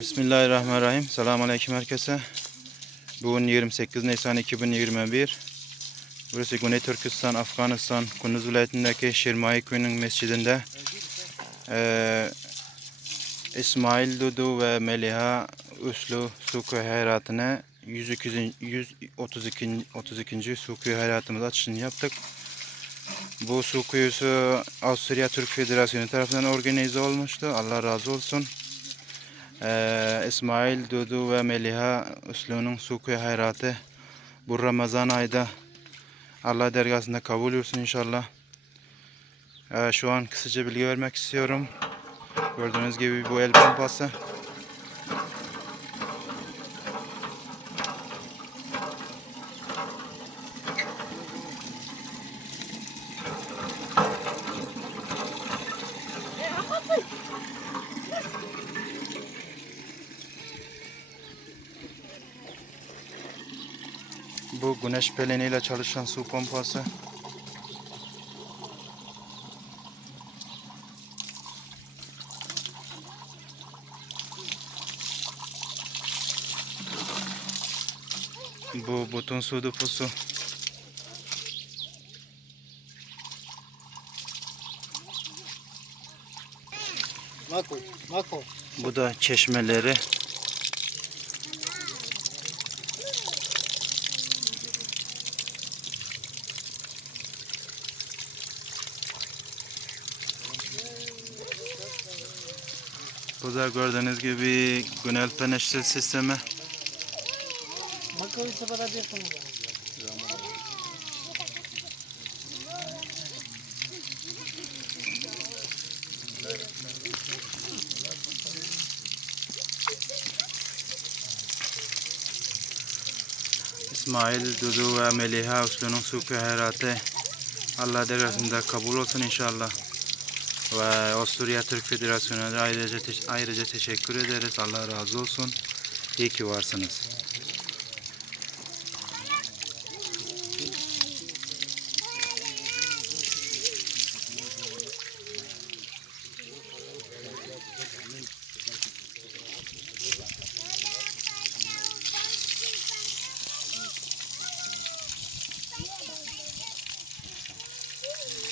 Bismillahirrahmanirrahim. Selamun Aleyküm herkese. Bugün 28 Nisan 2021. Burası Güney Türkistan, Afganistan, Kunduz vilayetindeki Şirmai Köyü'nün mescidinde eee, İsmail Dudu ve Meliha Uslu Su Köy Hayratı'na 102. 132. 32. Su Köy Hayratımız açışını yaptık. Bu su kuyusu Avusturya Türk Federasyonu tarafından organize olmuştu. Allah razı olsun. Ee, İsmail, Dudu ve Meliha Uslu'nun Sukuy Hayratı bu Ramazan ayda Allah dergasında kabul olsun inşallah. Ee, şu an kısaca bilgi vermek istiyorum. Gördüğünüz gibi bu el pompası. Bu güneş peleniyle çalışan su pompası. Bu butun su deposu. Mako, Mako. Bu da çeşmeleri. Bu da gördüğünüz gibi Günel Peneşte sistemi. İsmail, Dudu ve Meliha Uslu'nun su hayratı Allah dergasında kabul olsun inşallah. Ve Avusturya Türk Federasyonu'na ayrıca, teş- ayrıca teşekkür ederiz. Allah razı olsun. İyi ki varsınız.